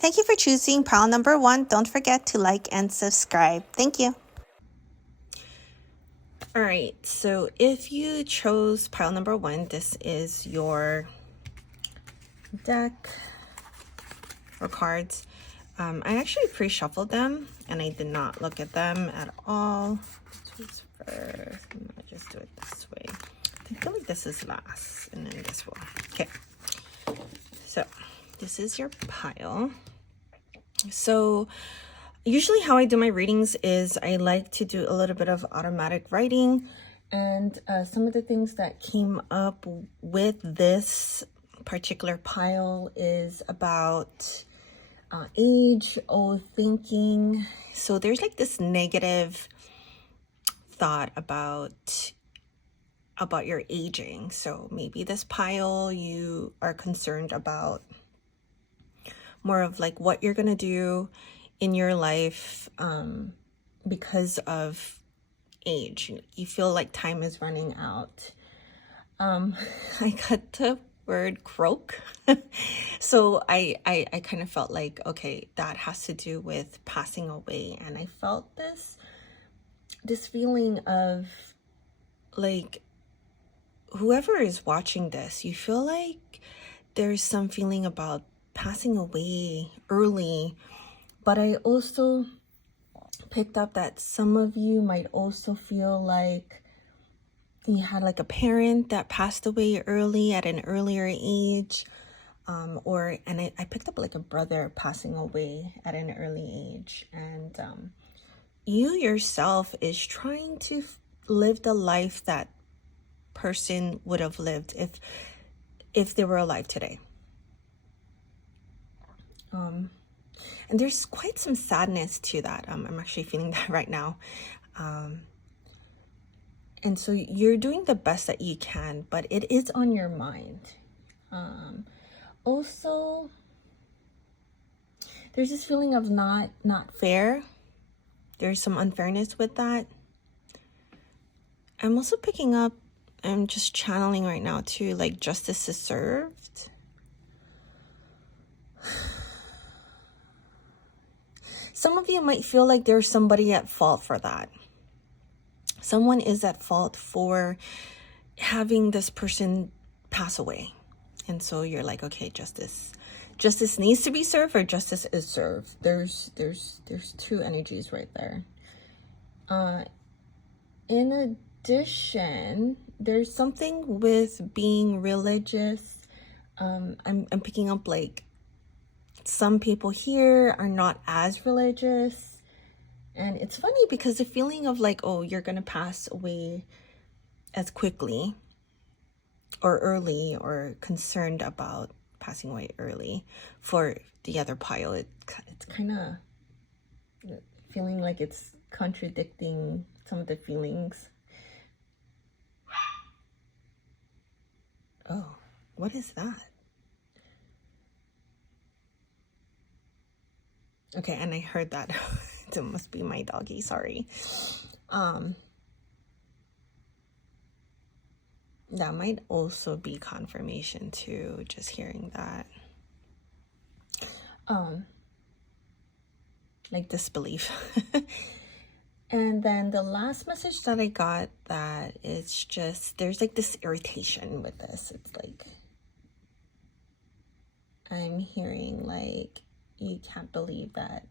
Thank you for choosing pile number 1. Don't forget to like and subscribe. Thank you. All right, so if you chose pile number 1, this is your deck or cards. I actually pre-shuffled them and I did not look at them at all. Choose first. I'm gonna just do it this way. I feel like this is last and then this will. Okay, so this is your pile. So usually how I do my readings is I like to do a little bit of automatic writing, and some of the things that came up with this particular pile is about age, old thinking. So there's like this negative thought about your aging. So maybe this pile, you are concerned about more of like what you're gonna do in your life because of age. You feel like time is running out. I got the word croak. So I kind of felt like, okay, that has to do with passing away. And I felt this feeling of like, whoever is watching this, you feel like there's some feeling about passing away early. But I also picked up that some of you might also feel like you had like a parent that passed away early at an earlier age, and I picked up like a brother passing away at an early age, and you yourself is trying to live the life that person would have lived if they were alive today. And there's quite some sadness to that. I'm actually feeling that right now. And so you're doing the best that you can, but it is on your mind. Also, there's this feeling of not fair. There's some unfairness with that. I'm also picking up, I'm just channeling right now too, like justice is served. Some of you might feel like there's somebody at fault for that. Someone is at fault for having this person pass away. And so you're like, okay, justice needs to be served, or justice is served. There's two energies right there. In addition, there's something with being religious. I'm picking up like some people here are not as religious. And it's funny because the feeling of like, oh, you're gonna pass away as quickly or early, or concerned about passing away early for the other pile, it's kind of feeling like it's contradicting some of the feelings. Oh, what is that? Okay, and I heard that. It must be my doggy, sorry. That might also be confirmation too, just hearing that. Like disbelief. And then the last message that I got, that it's just, there's like this irritation with this. It's like, I'm hearing like, you can't believe that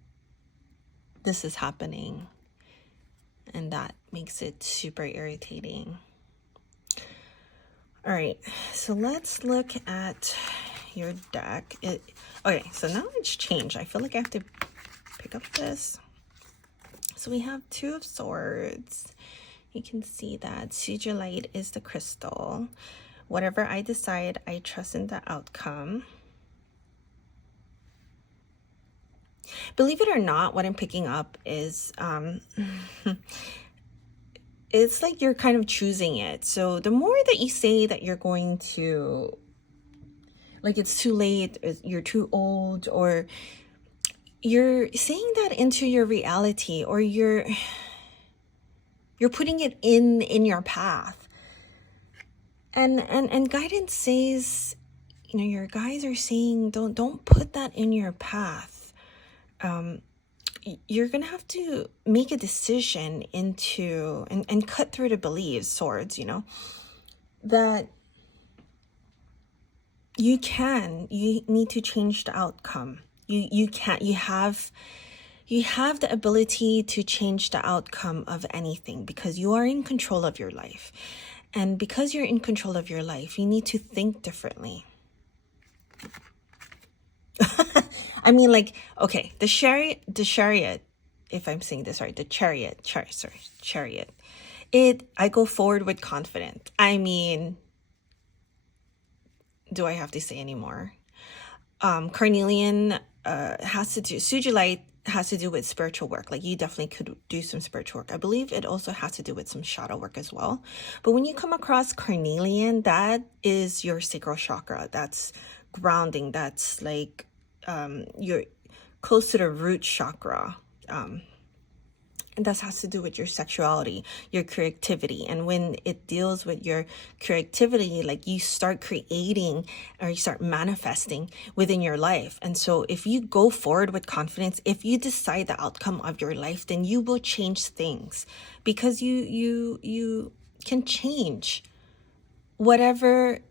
this is happening. And that makes it super irritating. All right, so let's look at your deck. Okay, so now it's changed. I feel like I have to pick up this. So we have Two of Swords. You can see that Sugilite is the crystal. Whatever I decide, I trust in the outcome. Believe it or not, what I'm picking up is it's like you're kind of choosing it. So the more that you say that you're going to, like it's too late, you're too old, or you're saying that into your reality, or you're putting it in your path. And guidance says, you know, your guides are saying don't put that in your path. you're going to have to make a decision into and cut through the beliefs, swords, that you need to change the outcome. You have the ability to change the outcome of anything because you are in control of your life. And because you're in control of your life, you need to think differently. I mean, like, okay, the chariot, if I'm saying this right, the chariot. I go forward with confidence. I mean, do I have to say any more? Carnelian has to do, Sujilite has to do with spiritual work. Like, you definitely could do some spiritual work. I believe it also has to do with some shadow work as well. But when you come across carnelian, that is your sacral chakra. That's grounding. That's like you're close to the root chakra. And that has to do with your sexuality, your creativity. And when it deals with your creativity, like, you start creating or you start manifesting within your life. And so if you go forward with confidence, if you decide the outcome of your life, then you will change things because you can change whatever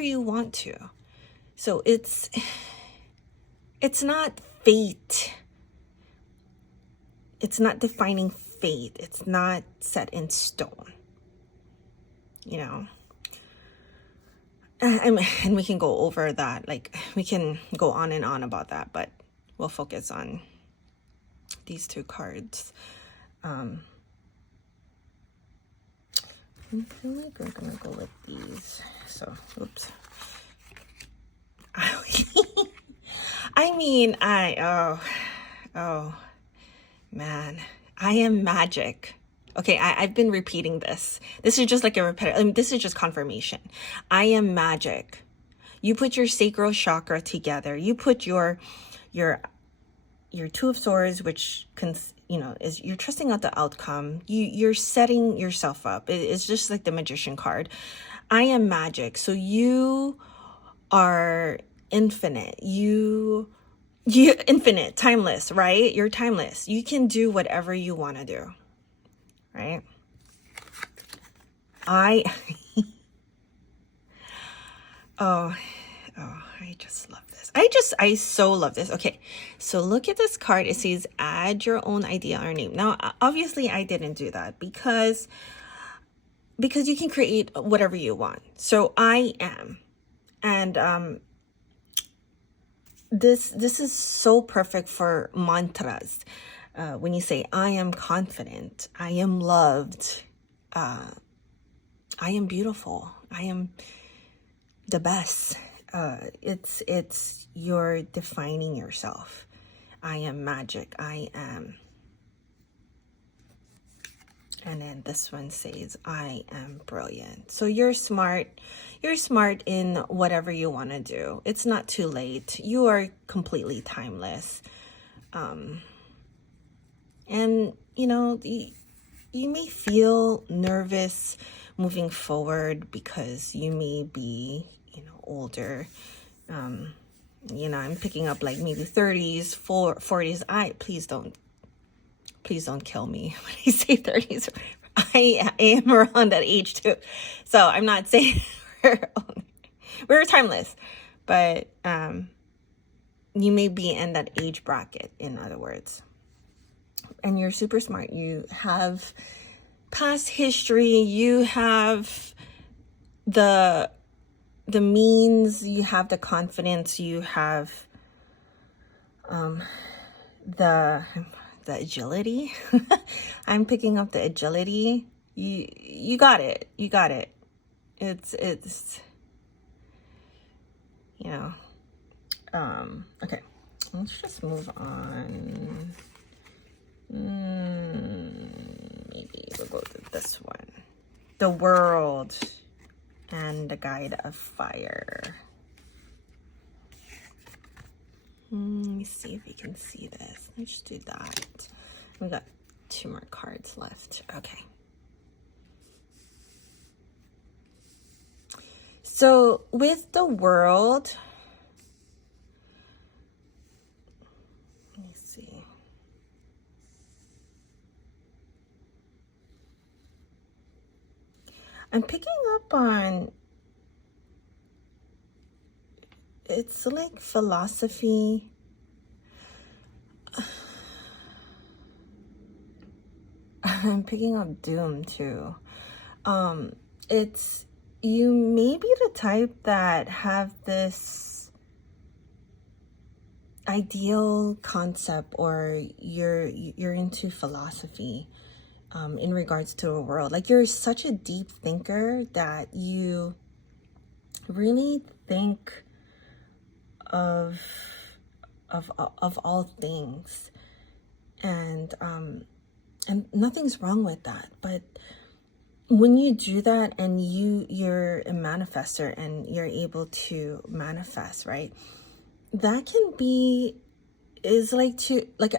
you want to. So it's not fate. It's not defining fate. It's not set in stone, And we can go over that. Like, we can go on and on about that, but we'll focus on these two cards. I'm gonna go with these. So, oops. I mean, oh. Man, I am magic. Okay, I've been repeating this. This is just like a repetitive, this is just confirmation. I am magic. You put your sacral chakra together. You put your Two of Swords, which is you're trusting out the outcome. You're setting yourself up. It's just like the Magician card. I am magic. So you are infinite. You're infinite, timeless, right? You're timeless. You can do whatever you want to do, right? I just love this. I so love this. Okay, so look at this card. It says add your own idea or name. Now, obviously, I didn't do that because you can create whatever you want. So I am, and this is so perfect for mantras. When you say, I am confident, I am loved, I am beautiful, I am the best. It's you're defining yourself. I am magic, I am. And then this one says, I am brilliant. So you're smart. You're smart in whatever you want to do. It's not too late. You are completely timeless. And, you may feel nervous moving forward because you may be, older. I'm picking up like maybe 30s, 40s. Please don't kill me when I say 30s. I am around that age too. So I'm not saying we're timeless, but you may be in that age bracket, in other words. And you're super smart. You have past history. You have the means. You have the confidence. You have the agility. I'm picking up the agility. You got it. You got it. It's okay. Let's just move on. Maybe we'll go to this one. The World and the Guide of Fire. Let me see if you can see this. Let's just do that. We got 2 more cards left. Okay. So with the World, let me see. I'm picking up on, it's like philosophy. I'm picking up doom too. It's, you may be the type that have this ideal concept, or you're into philosophy in regards to a world. Like, you're such a deep thinker that you really think of all things, and nothing's wrong with that. But when you do that, and you're a manifester, and you're able to manifest, right? That can be, is like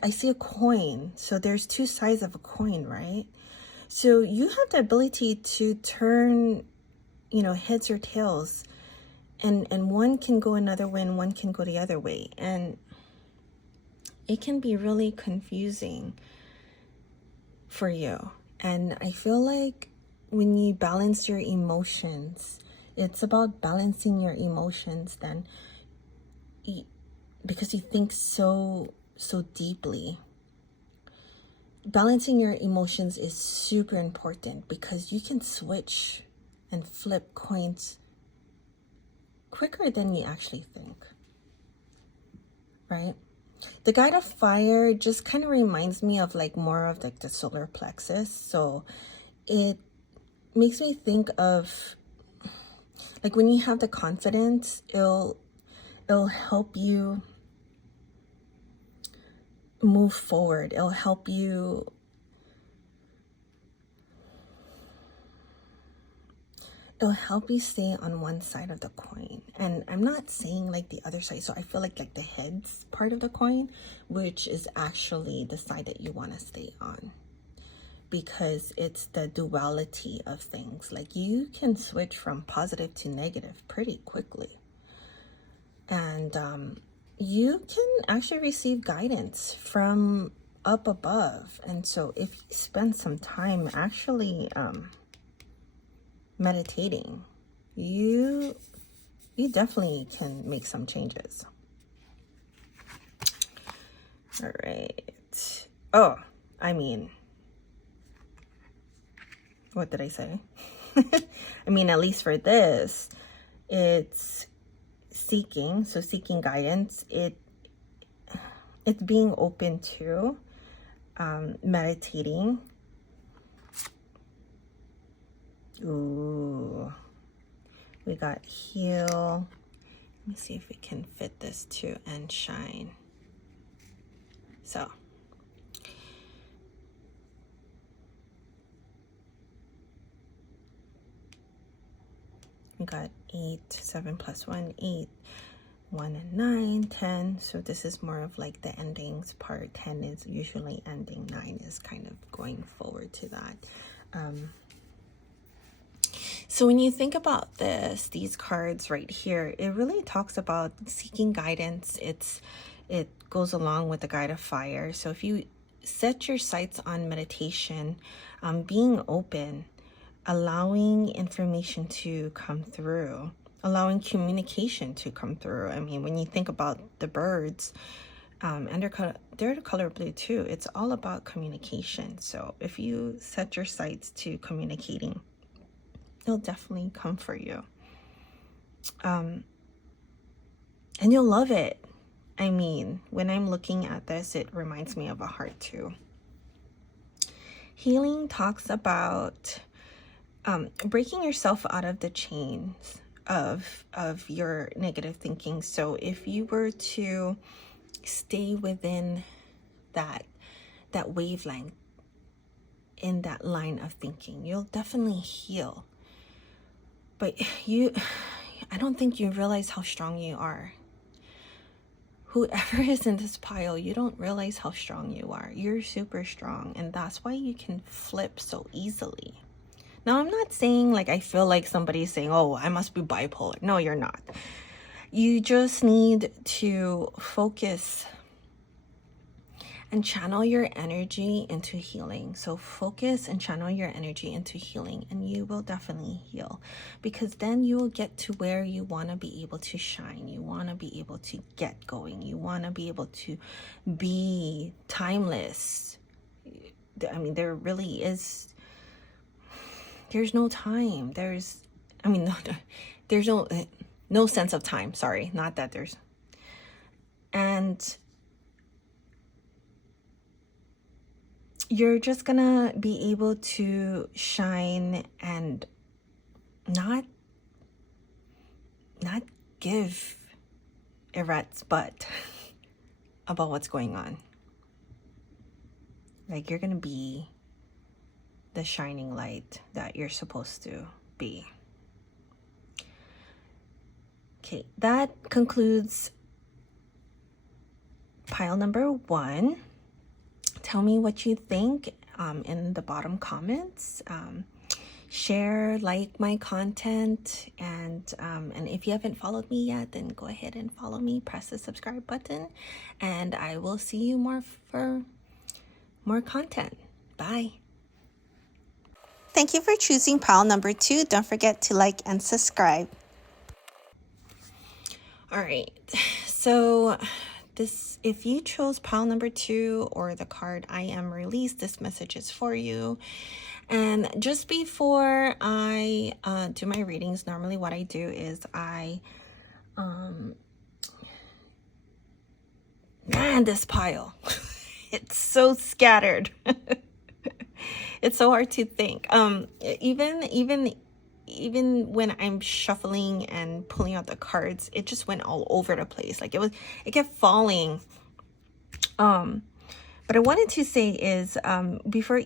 I see a coin. So there's two sides of a coin, right? So you have the ability to turn, heads or tails, and one can go another way and one can go the other way. And it can be really confusing for you. And I feel like when you balance your emotions, it's about balancing your emotions then, because you think so deeply. Balancing your emotions is super important, because you can switch and flip coins quicker than you actually think, right? The guide of fire just kind of reminds me of like more of like the solar plexus. So it makes me think of like when you have the confidence, it'll help you move forward. It'll help you stay on one side of the coin. And I'm not saying like the other side. So I feel like the heads part of the coin, which is actually the side that you want to stay on, because it's the duality of things. Like, you can switch from positive to negative pretty quickly. And you can actually receive guidance from up above. And so if you spend some time actually meditating, you definitely can make some changes. All right. Oh, I mean, what did I say? I mean, at least for this, it's seeking. So seeking guidance, it's being open to meditating. Ooh, we got heal. Let me see if we can fit this too, and shine. So we got 8, 7 plus 1, 8, 1 and 9, 10. So this is more of like the endings part. 10 is usually ending. 9 is kind of going forward to that. So when you think about these cards right here, it really talks about seeking guidance. It goes along with the guide of fire. So if you set your sights on meditation, being open, allowing information to come through, allowing communication to come through. I mean, when you think about the birds, and they're the color blue too. It's all about communication. So if you set your sights to communicating, it'll definitely come for you. And you'll love it. I mean, when I'm looking at this, it reminds me of a heart too. Healing talks about breaking yourself out of the chains of your negative thinking. So if you were to stay within that wavelength, in that line of thinking, you'll definitely heal. But I don't think you realize how strong you are. Whoever is in this pile, you don't realize how strong you are. You're super strong, and that's why you can flip so easily. Now, I'm not saying like I feel like somebody's saying, oh, I must be bipolar. No, you're not. You just need to focus and channel your energy into healing. So focus and channel your energy into healing, and you will definitely heal, because then you will get to where you want to be able to shine. You want to be able to get going. You want to be able to be timeless. I mean, there really is, there's no time. There's no sense of time. Sorry, not that there's. And you're just gonna be able to shine and not give a rat's butt about what's going on. Like, you're gonna be the shining light that you're supposed to be. Okay, that concludes pile number 1. Tell me what you think in the bottom comments. Share, like my content, and if you haven't followed me yet, then go ahead and follow me. Press the subscribe button, and I will see you more for more content. Bye. Thank you for choosing pile number 2. Don't forget to like and subscribe. All right, so if you chose pile number 2 or the card I Am Released, this message is for you. And just before I do my readings, normally what I do is man, this pile, it's so scattered. It's so hard to think. Even when I'm shuffling and pulling out the cards, it just went all over the place. Like it kept falling. But I wanted to say is before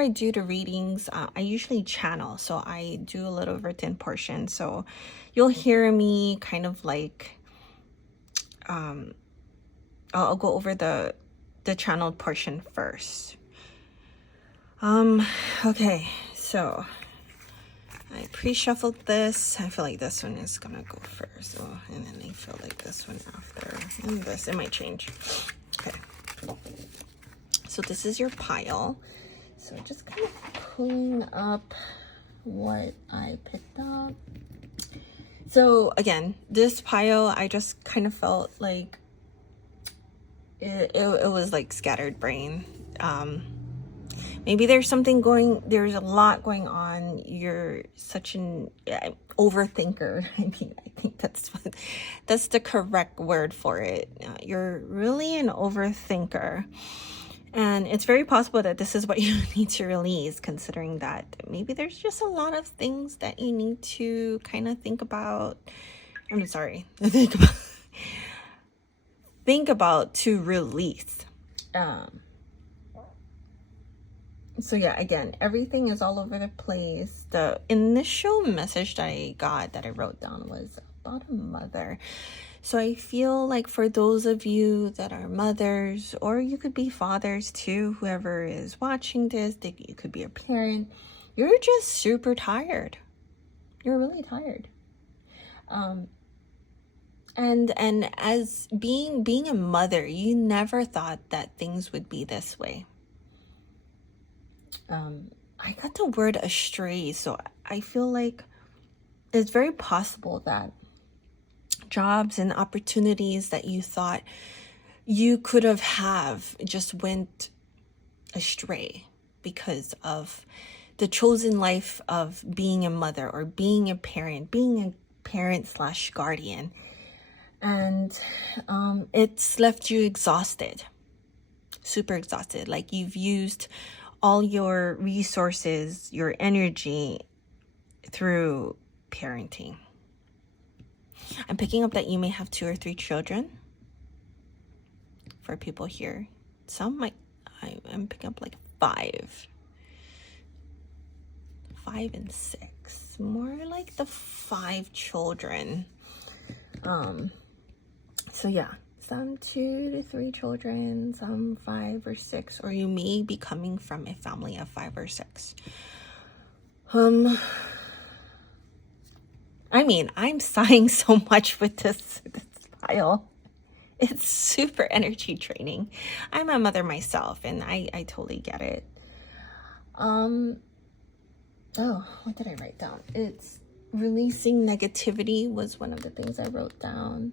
I do the readings, I usually channel. So I do a little written portion. So you'll hear me kind of like I'll go over the channeled portion first. Okay, so I pre-shuffled this. I feel like this one is gonna go first, so, and then I feel like this one after, and this, it might change. Okay, so this is your pile. So just kind of pulling up what I picked up. So again, this pile, I just kind of felt like it was like scattered brain. Maybe there's a lot going on. You're such an overthinker. I think that's the correct word for it. You're really an overthinker. And it's very possible that this is what you need to release, considering that maybe there's just a lot of things that you need to kind of think about. I'm sorry. Think about to release. So yeah, again, everything is all over the place. The initial message that I got, that I wrote down, was about a mother. So I feel like for those of you that are mothers, or you could be fathers too, whoever is watching this, you could be a parent, you're just super tired. You're really tired. And as being a mother, you never thought that things would be this way. I got the word astray, so I feel like it's very possible that jobs and opportunities that you thought you could have just went astray because of the chosen life of being a mother or being a parent / guardian. And it's left you exhausted, super exhausted. Like you've used all your resources, your energy through parenting. I'm picking up that you may have 2 or 3 children for people here. Some might, I'm picking up like 5 and 6, more like the 5 children. So yeah, some 2 to 3 children, some 5 or 6, or you may be coming from a family of 5 or 6. I mean, I'm sighing so much with this pile. It's super energy draining. I'm a mother myself, and I totally get it. Oh, what did I write down? It's releasing negativity was one of the things I wrote down.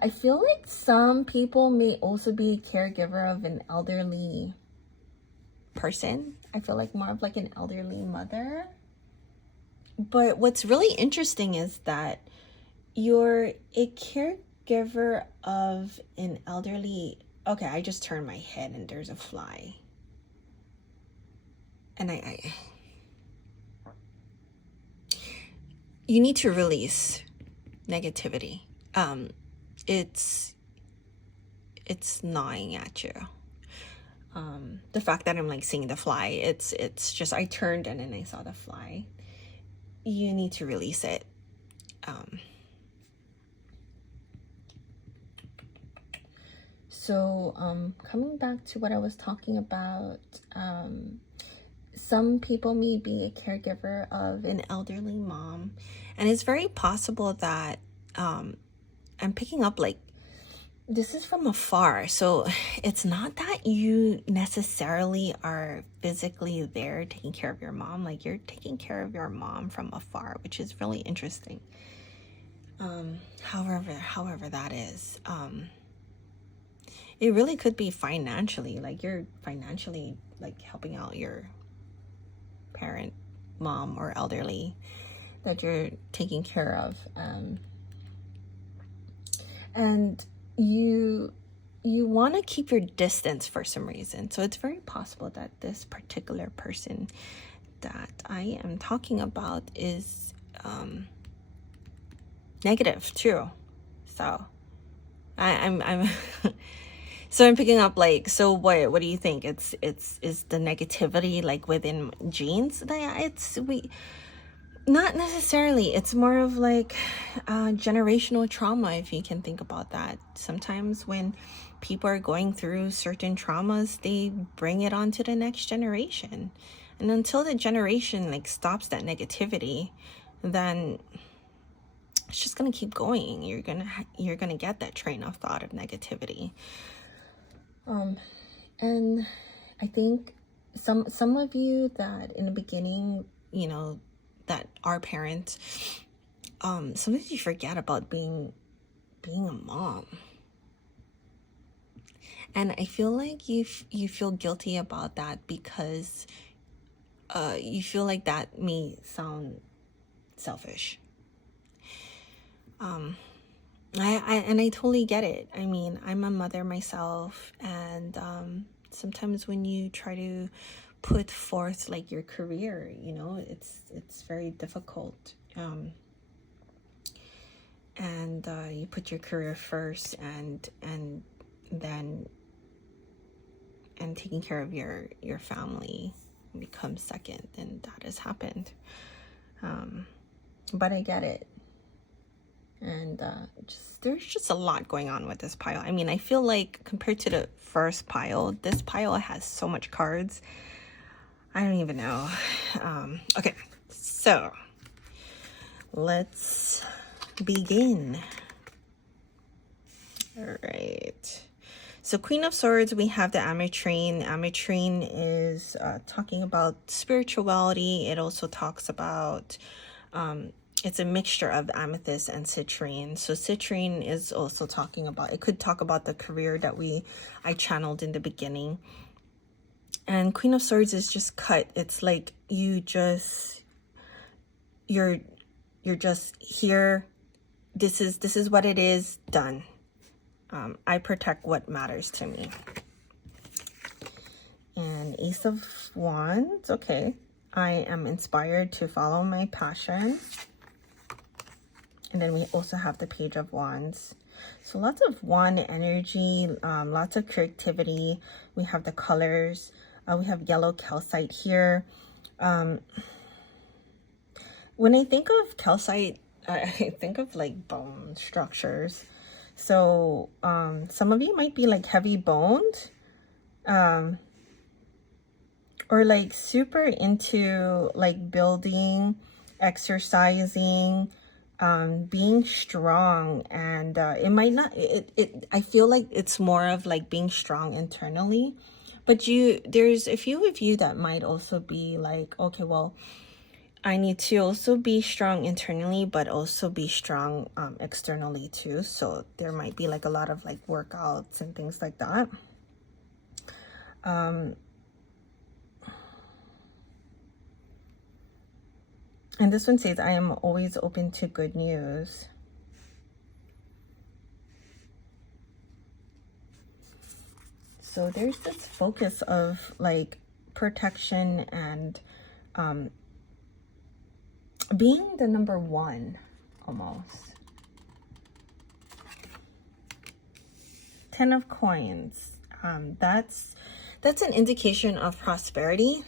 I feel like some people may also be a caregiver of an elderly person. I feel like more of like an elderly mother. But what's really interesting is that you're a caregiver of an elderly. Okay, I just turned my head and there's a fly. And you need to release negativity. It's gnawing at you. The fact that I'm like seeing the fly, it's just, I turned and then I saw the fly. You need to release it. So coming back to what I was talking about, some people may be a caregiver of an elderly mom, and it's very possible that I'm picking up like this is from afar. So it's not that you necessarily are physically there taking care of your mom, like you're taking care of your mom from afar, which is really interesting. However that is, it really could be financially, like you're financially like helping out your parent, mom, or elderly that you're taking care of. And you want to keep your distance for some reason. So it's very possible that this particular person that I am talking about is negative too. So I'm so I'm picking up like, so what do you think? Is the negativity like within genes? Not necessarily. It's more of like generational trauma, if you can think about that. Sometimes when people are going through certain traumas, they bring it on to the next generation. And until the generation like stops that negativity, then it's just gonna keep going. You're gonna get that train of thought of negativity. And I think some of you that in the beginning, that are parents, sometimes you forget about being a mom. And I feel like you feel guilty about that because you feel like that may sound selfish. I totally get it. I mean, I'm a mother myself, and sometimes when you try to put forth like your career, it's very difficult. And you put your career first, and then taking care of your family becomes second, and that has happened. But I get it. And there's just a lot going on with this pile. I mean, I feel like compared to the first pile, this pile has so much cards. I don't even know. Okay, so let's begin. All right. So Queen of Swords, we have the ametrine. Ametrine is talking about spirituality. It also talks about it's a mixture of amethyst and citrine. So citrine is also talking about, it could talk about the career that I channeled in the beginning. And Queen of Swords is just cut. It's like you're just here. This is what it is, done. I protect what matters to me. And Ace of Wands, okay. I am inspired to follow my passion. And then we also have the Page of Wands. So lots of wand energy, lots of creativity. We have the colors. We have yellow calcite here. When I think of calcite, I think of like bone structures. So some of you might be like heavy boned, or like super into like building exercising, being strong, and it might not, I feel like it's more of like being strong internally, but there's a few of you that might also be like, okay, well, I need to also be strong internally, but also be strong externally too. So there might be like a lot of like workouts and things like that. And this one says, I am always open to good news. So there's this focus of like protection and being the number one almost. 10 of coins. That's an indication of prosperity.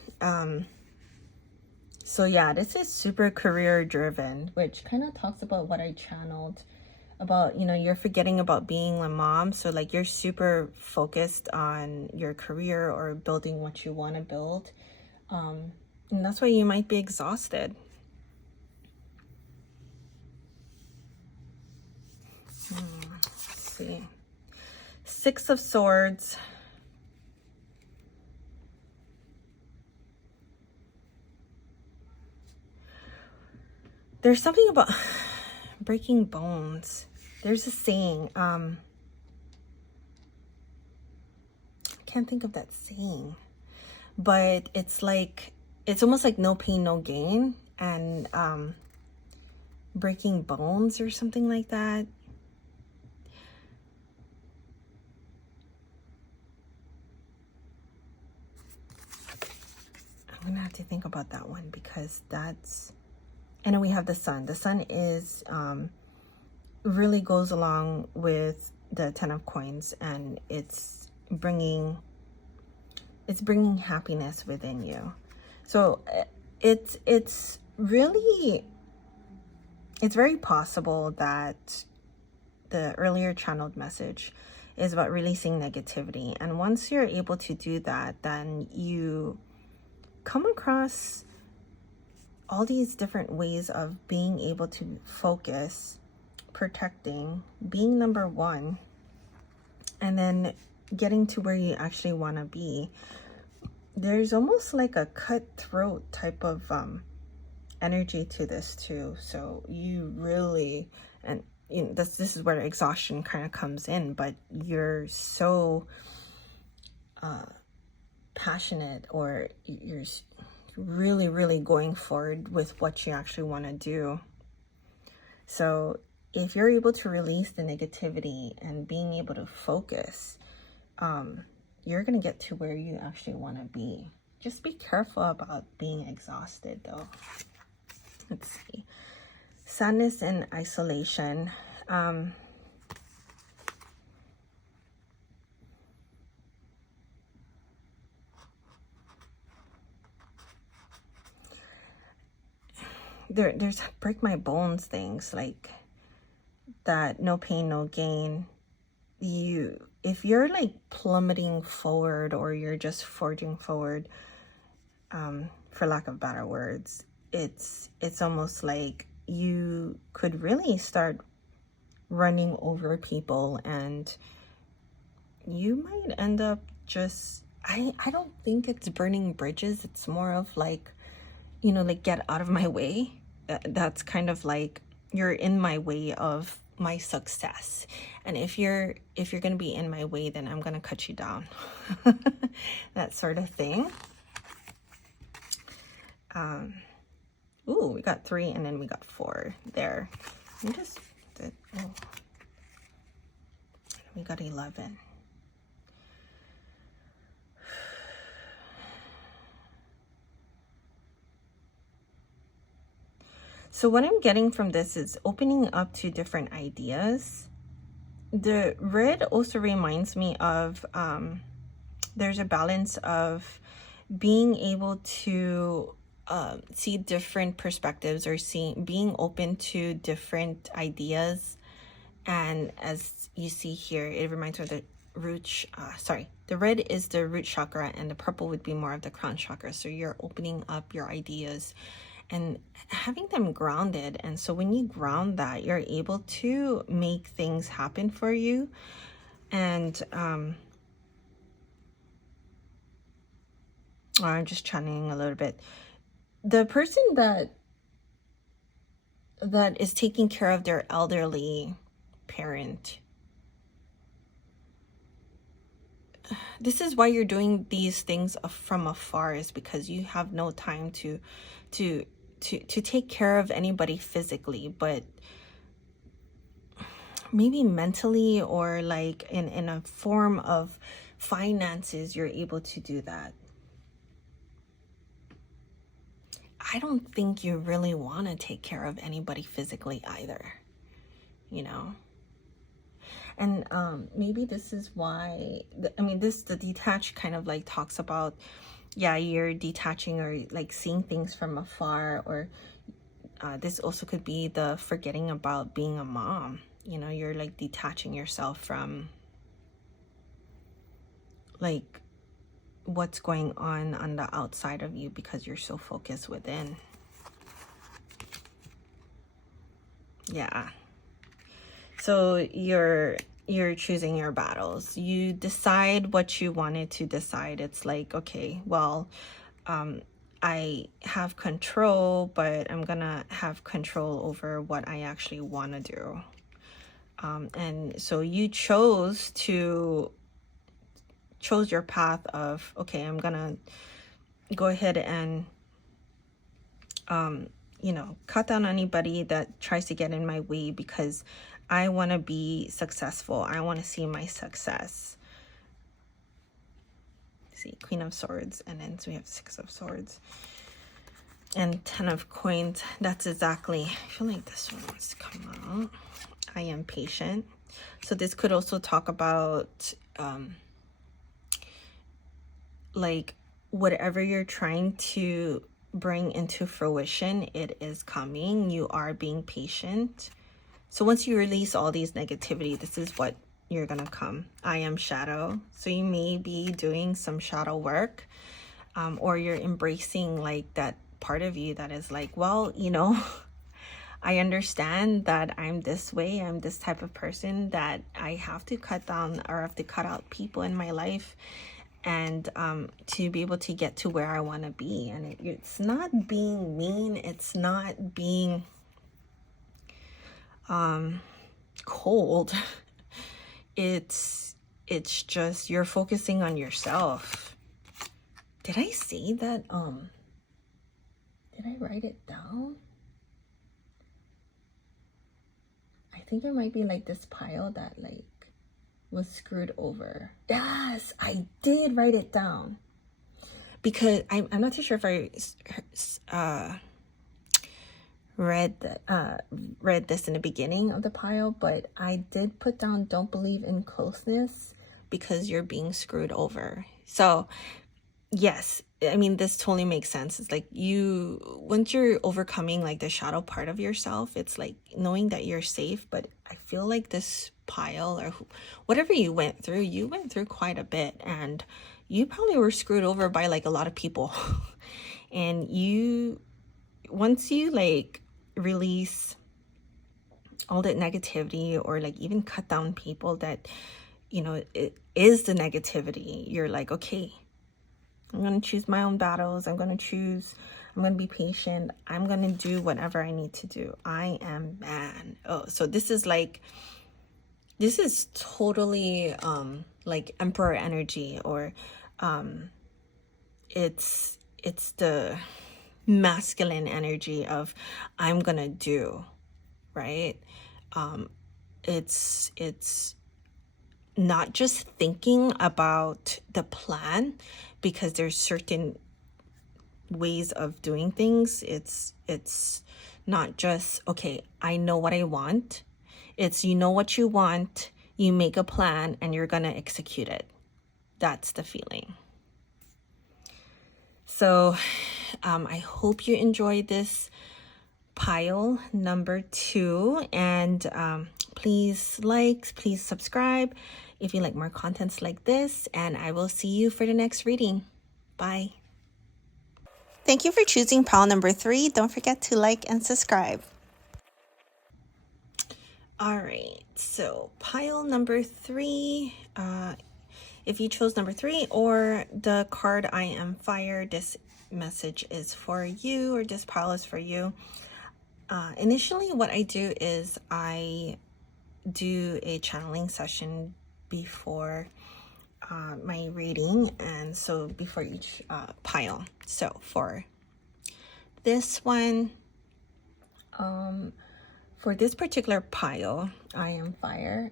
So yeah, this is super career driven, which kind of talks about what I channeled about, you know, you're forgetting about being a mom. So like you're super focused on your career or building what you want to build. And that's why you might be exhausted. Let's see. 6 of Swords. There's something about breaking bones. There's a saying. I can't think of that saying. But it's like, it's almost like no pain, no gain. And breaking bones or something like that. I'm going to have to think about that one because that's... And then we have the Sun. The Sun is really goes along with the 10 of Coins, and it's bringing happiness within you. So it's really, it's very possible that the earlier channeled message is about releasing negativity. And once you're able to do that, then you come across all these different ways of being able to focus, protecting, being number one, and then getting to where you actually want to be. There's almost like a cutthroat type of energy to this too. So you really, and you know, this is where exhaustion kind of comes in, but you're so passionate, or you're really going forward with what you actually want to do. So if you're able to release the negativity and being able to focus, you're going to get to where you actually want to be. Just be careful about being exhausted though. Let's see. Sadness and isolation. There's break my bones things like that. No pain, no gain. If you're like plummeting forward, or you're just forging forward, for lack of better words, it's almost like you could really start running over people, and you might end up just, I don't think it's burning bridges. It's more of like, you know, like get out of my way. That's kind of like, you're in my way of my success, and if you're gonna be in my way, then I'm gonna cut you down. That sort of thing. Ooh, we got 3 and then we got 4 there. We got 11. So what I'm getting from this is opening up to different ideas. The red also reminds me of, there's a balance of being able to see different perspectives, or being open to different ideas. And as you see here, it reminds me of the root, the red is the root chakra, and the purple would be more of the crown chakra. So you're opening up your ideas and having them grounded. And so when you ground that, you're able to make things happen for you. And I'm just channeling a little bit. The person that is taking care of their elderly parent, this is why you're doing these things from afar, is because you have no time to take care of anybody physically, but maybe mentally, or like in a form of finances, you're able to do that. I don't think you really want to take care of anybody physically either, you know? And maybe this is why, the detached kind of like talks about, yeah, you're detaching or like seeing things from afar, or this also could be the forgetting about being a mom. You know, you're like detaching yourself from like what's going on the outside of you because you're so focused within. Yeah. So you're choosing your battles. You decide what you wanted to decide. It's like, okay, well, I have control, but I'm gonna have control over what I actually want to do. And so you chose your path of, okay, I'm gonna go ahead and cut down anybody that tries to get in my way, because I want to be successful. I want to see my success. See, Queen of Swords, and then so we have Six of Swords and 10 of Coins. That's exactly, I feel like this one wants to come out. I am patient. So this could also talk about like whatever you're trying to bring into fruition, it is coming. You are being patient. So once you release all these negativity, this is what you're gonna come. I am shadow. So you may be doing some shadow work, or you're embracing like that part of you that is like, well, I understand that I'm this way. I'm this type of person that I have to cut down, or have to cut out people in my life, and to be able to get to where I want to be. And it's not being mean. It's not being cold. It's just you're focusing on yourself. Did I say that? Did I write it down? I think it might be like this pile that like was screwed over. Yes, I did write it down, because I'm not too sure if I read this in the beginning of the pile, but I did put down, don't believe in closeness because you're being screwed over. So yes, this totally makes sense. It's like once you're overcoming like the shadow part of yourself, it's like knowing that you're safe. But I feel like this pile, or whatever you went through quite a bit, and you probably were screwed over by like a lot of people. And once you like release all that negativity, or like even cut down people that, it is the negativity, you're like, okay, I'm going to choose my own battles. I'm going to be patient. I'm going to do whatever I need to do. I am man. Oh, so this is totally like Emperor energy, or it's the masculine energy of I'm going to do, right? It's not just thinking about the plan, because there's certain ways of doing things. It's not just, okay, I know what I want. It's, you know what you want, you make a plan, and you're gonna execute it. That's the feeling. So I hope you enjoyed this pile number 2, and please subscribe if you like more contents like this, and I will see you for the next reading. Bye. Thank you for choosing pile number 3. Don't forget to like and subscribe. All right, so pile number 3. If you chose number 3 or the card I am fire, this message is for you, or this pile is for you. Initially, what I do is I do a channeling session before my reading, and so before each pile. So for this one, for this particular pile, I am fire.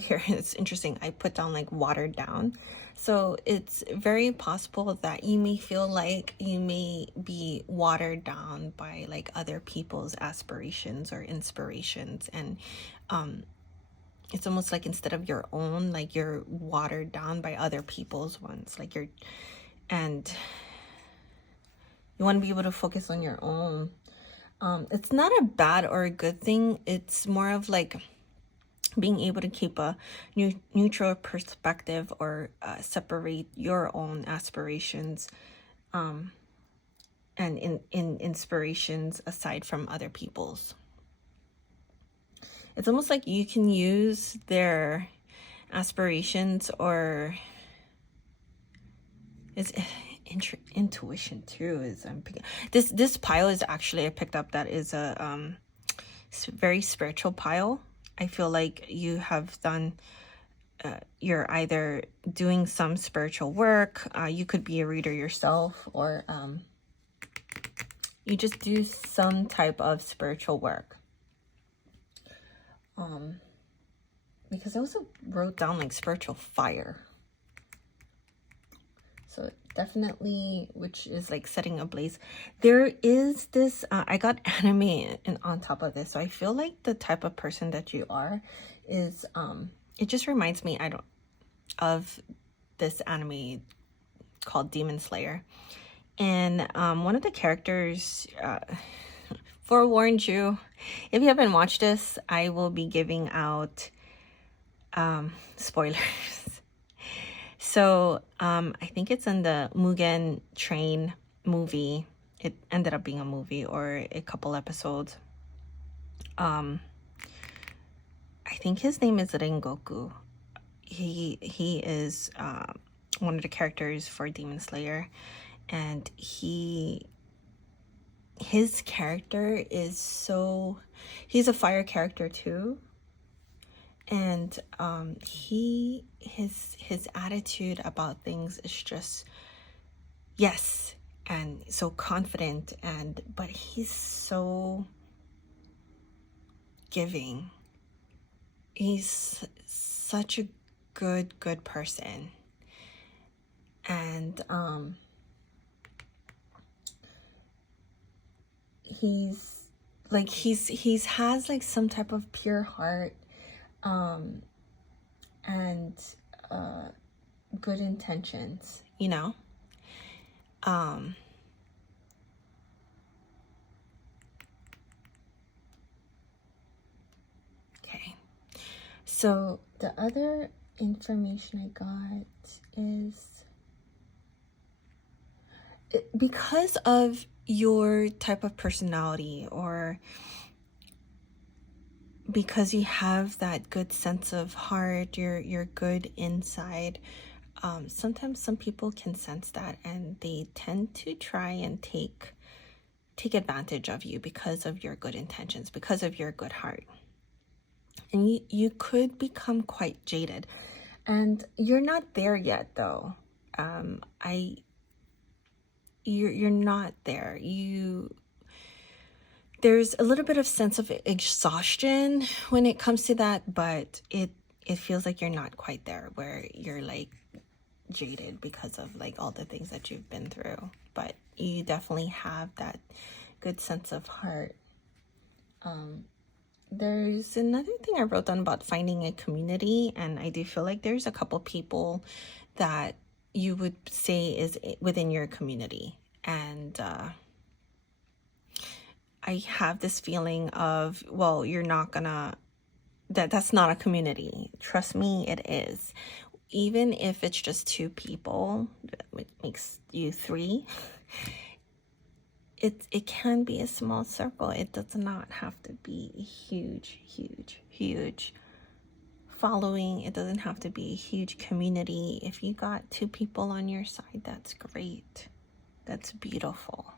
Here, it's interesting. I put down like watered down. So it's very possible that you may feel like you may be watered down by like other people's aspirations or inspirations. And it's almost like instead of your own, like you're watered down by other people's ones. Like and you want to be able to focus on your own. It's not a bad or a good thing. It's more of like being able to keep a neutral perspective, or separate your own aspirations and in inspirations aside from other people's. It's almost like you can use their aspirations, or it's intuition too. This pile is actually, I picked up, that is a very spiritual pile. I feel like you have done, you're either doing some spiritual work, you could be a reader yourself, or you just do some type of spiritual work. Because I also wrote down like spiritual fire. So definitely, which is like setting a blaze. There is this, I got anime on top of this. So I feel like the type of person that you are is, it just reminds me, of this anime called Demon Slayer. And one of the characters, forewarned you, if you haven't watched this, I will be giving out spoilers. So I think it's in the Mugen Train movie. It ended up being a movie or a couple episodes. I think his name is Rengoku. He is one of the characters for Demon Slayer, and his character is he's a fire character too. And his attitude about things is just yes, and so confident, but he's so giving. He's such a good person. And he's has like some type of pure heart, and good intentions, you know. Okay, so the other information I got is because of your type of personality, or because you have that good sense of heart, you're good inside. Sometimes some people can sense that, and they tend to try and take advantage of you because of your good intentions, because of your good heart. And you could become quite jaded, and you're not there yet though. You're not there. There's a little bit of sense of exhaustion when it comes to that, but it feels like you're not quite there, where you're like jaded because of like all the things that you've been through. But you definitely have that good sense of heart. There's another thing I wrote down about finding a community, and I do feel like there's a couple people that you would say is within your community. And I have this feeling of, well, you're not gonna, that's not a community. Trust me, it is. Even if it's just 2 people, it makes you 3. it can be a small circle. It does not have to be a huge following. It doesn't have to be a huge community. If you got 2 people on your side, that's great. That's beautiful.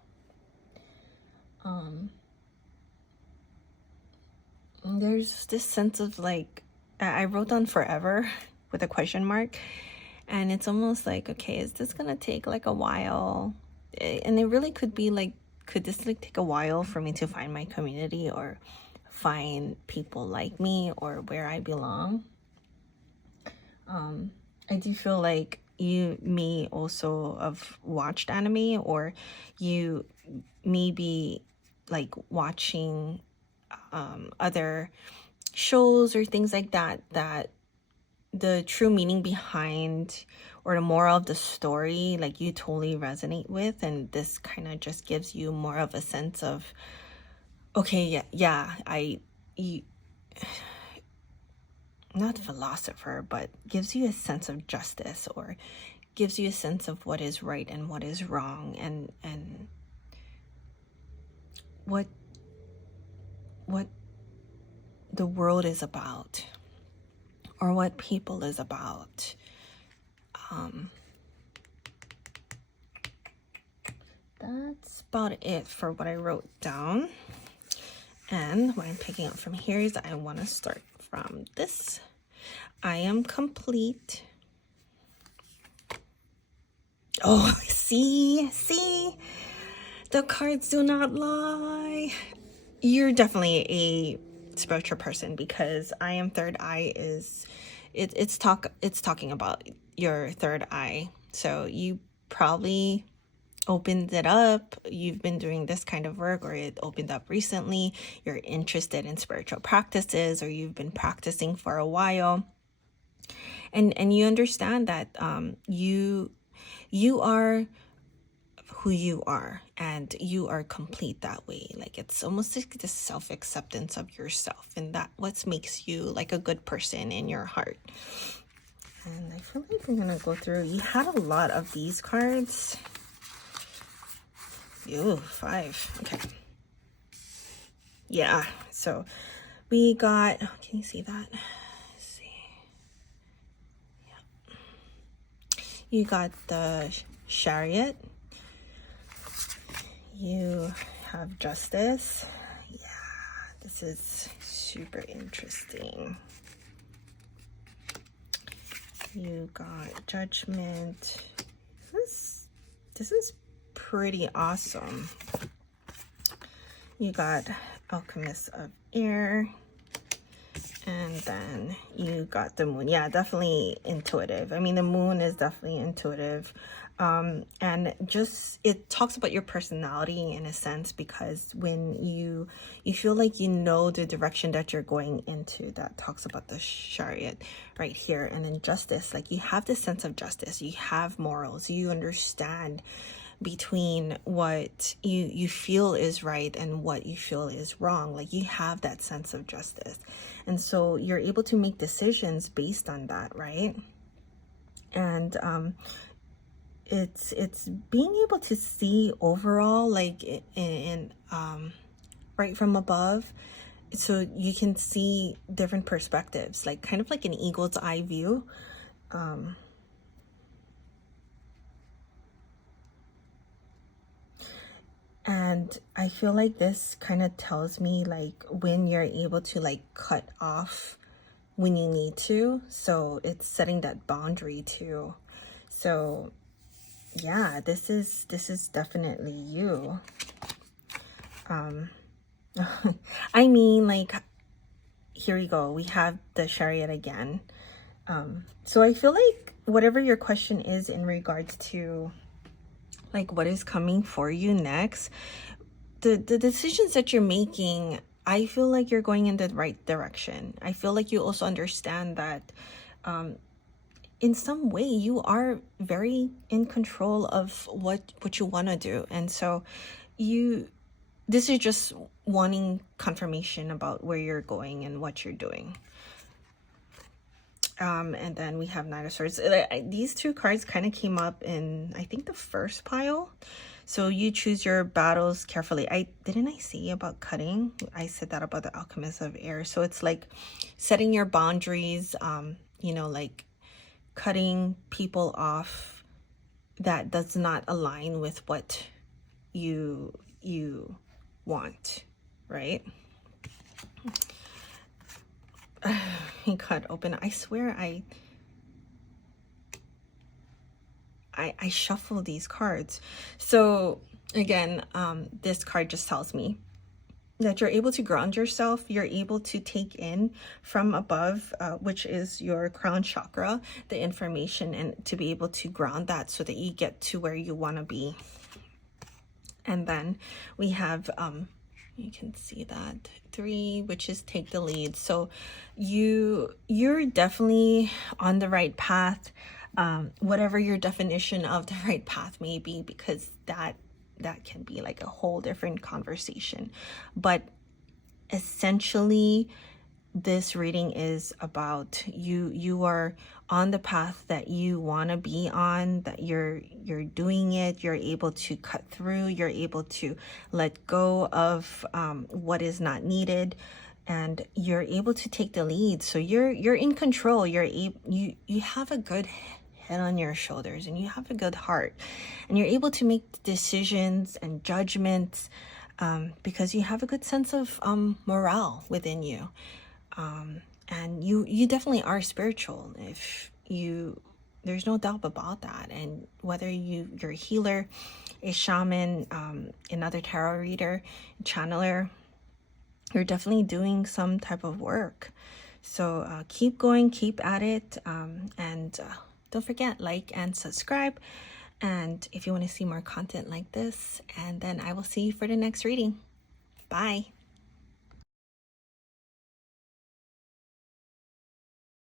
There's this sense of like, I wrote down forever with a question mark, and it's almost like, okay, is this gonna take like a while? And it really could be like, could this like take a while for me to find my community or find people like me or where I belong? I do feel like you may also have watched anime, or you may be like watching other shows or things like that, that the true meaning behind or the moral of the story, like, you totally resonate with, and this kind of just gives you more of a sense of, okay, not philosopher, but gives you a sense of justice, or gives you a sense of what is right and what is wrong, and what the world is about, or what people is about. That's about it for what I wrote down. And what I'm picking up from here is I want to start from this. I am complete. Oh, see, the cards do not lie. You're definitely a spiritual person, because I am third eye is, it's talking about your third eye. So you probably opened it up. You've been doing this kind of work, or it opened up recently. You're interested in spiritual practices, or you've been practicing for a while, and you understand that you are who you are, and you are complete that way. Like, it's almost like the self-acceptance of yourself, and that what makes you like a good person in your heart. And I feel like I'm gonna go through, you had a lot of these cards. Ooh, 5. Okay. Yeah, so we got, can you see that? Let's see. Yeah. You got the Chariot. You have Justice. Yeah, this is super interesting. You got Judgment. This is pretty awesome. You got Alchemist of Air, and then you got the Moon. Yeah, definitely intuitive. I mean, the Moon is definitely intuitive, and just, it talks about your personality in a sense, because when you feel like you know the direction that you're going into, that talks about the Chariot right here. And then Justice, like, you have this sense of justice, you have morals, you understand between what you feel is right and what you feel is wrong. Like, you have that sense of justice, and so you're able to make decisions based on that, right? And it's being able to see overall, like, in right from above, so you can see different perspectives, like kind of like an eagle's eye view. And I feel like this kind of tells me, like, when you're able to like cut off when you need to. So it's setting that boundary too. So yeah, this is definitely you. I mean, like, here we go. We have the Chariot again. So I feel like whatever your question is in regards to like what is coming for you next, the decisions that you're making, I feel like you're going in the right direction. I feel like you also understand that in some way you are very in control of what you want to do. And so this is just wanting confirmation about where you're going and what you're doing. And then we have Knight of Swords. These two cards kind of came up in, I think, the first pile. So you choose your battles carefully. Didn't I say about cutting? I said that about the alchemist of air. So it's like setting your boundaries, you know, like cutting people off that does not align with what you want, right? He cut open. I swear I shuffle these cards. So again, this card just tells me that you're able to ground yourself. You're able to take in from above, which is your crown chakra, the information, and to be able to ground that so that you get to where you want to be. And then we have, you can see that 3, which is take the lead. So you're definitely on the right path, whatever your definition of the right path may be, because that can be like a whole different conversation. But essentially, this reading is about you are on the path that you want to be on, that you're doing it, you're able to cut through, you're able to let go of what is not needed, and you're able to take the lead. So you're in control. You have a good head on your shoulders, and you have a good heart, and you're able to make decisions and judgments, because you have a good sense of morale within you. And you definitely are spiritual. There's no doubt about that. And whether you're a healer, a shaman, another tarot reader, channeler, you're definitely doing some type of work. So keep going, keep at it, and don't forget, like and subscribe. And if you want to see more content like this, and then I will see you for the next reading. Bye.